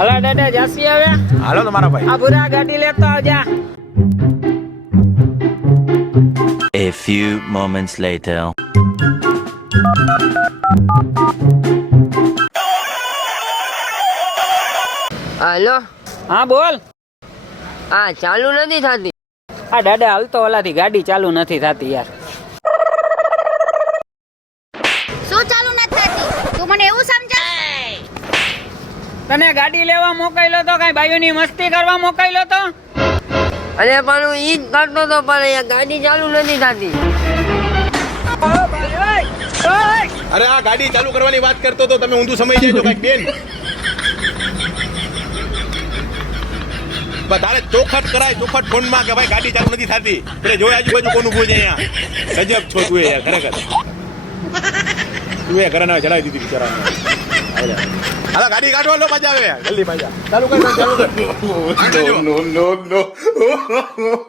હાલો દાદા જાસી આવે. હાલો તમારા ભાઈ. આ ભૂરા ગાડી લેતો આવજા. A few moments later. હાલો. હા બોલ. આ ચાલુ નથી થતી. આ દાદા હાલતો ઓલાથી ગાડી ચાલુ નથી થતી યાર. શું ચાલુ નથી થતી? તું મને એવું સમજાય? તને ગાડી લેવા મોકલ્યો તો કઈ ભાઈઓની મસ્તી કરવા મોકલ્યો તો? અરે પણ હું ઈ જ કરતો તો પણ અહીંયા ગાડી ચાલુ નથી થતી. અરે આ ગાડી ચાલુ કરવાની વાત કરતો તો તમે ઊંધું સમજી જાય તો કઈક બેન. તારે ચોખટ કરાય ચોખટ ફોનમાં કે ભાઈ ગાડી ચાલુ નથી થતી. એટલે જોઈ આજુબાજુ કોનું ભૂલ છે અહીંયા. ગજબ છો તું યાર ખરેખર. તું એ ઘરે ના ચડાવી દીધી બિચારાને. હાલા ગાડી કાઢવા લો મજા આવે જલ્દી મજા ચાલુ કર ચાલુ કર. નો નો નો નો